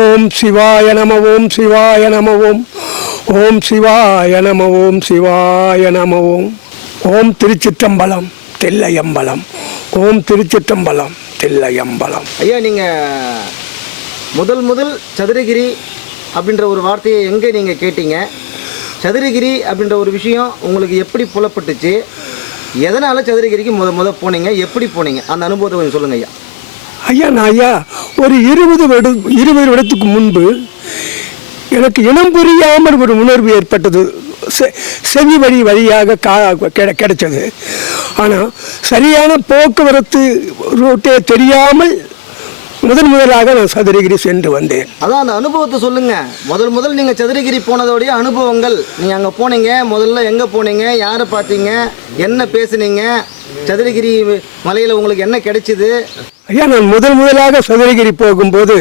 ஓம் சிவாய நம ஓம் சிவாய நம ஓம் ஓம் சிவாய நம ஓம் சிவாய நம ஓம் ஓம் திருச்சிற்றம்பலம் தில்லையம்பலம் ஓம் திருச்சிற்றம்பலம் தில்லையம்பலம். ஐயா, நீங்கள் முதல் சதுரகிரி அப்படின்ற ஒரு வார்த்தையை எங்கே நீங்கள் கேட்டீங்க? சதுரகிரி அப்படின்ற ஒரு விஷயம் உங்களுக்கு எப்படி புலப்பட்டுச்சு? எதனால் சதுரகிரிக்கு முத போனீங்க? எப்படி போனீங்க? அந்த அனுபவத்தை கொஞ்சம் சொல்லுங்கள் ஐயா. ஐயா ஒரு 20 வருடத்துக்கு முன்பு எனக்கு இனம் புரியாமல் ஒரு உணர்வு ஏற்பட்டது. செவி வழியாக கிடைச்சது. ஆனால் சரியான போக்குவரத்து ரூட்டே தெரியாமல் முதலாக நான் சதுரகிரி சென்று வந்தேன். அதான் அந்த அனுபவத்தை சொல்லுங்க. முதல் நீங்கள் சதுரகிரி போனதோடைய அனுபவங்கள். நீங்கள் அங்கே போனீங்க, முதல்ல எங்கே போனீங்க, யாரை பார்த்தீங்க, என்ன பேசுனீங்க, சதுரகிரி மலையில் உங்களுக்கு என்ன கிடைச்சிது? ஐயா, நான் முதலாக சதுரகிரி போகும்போது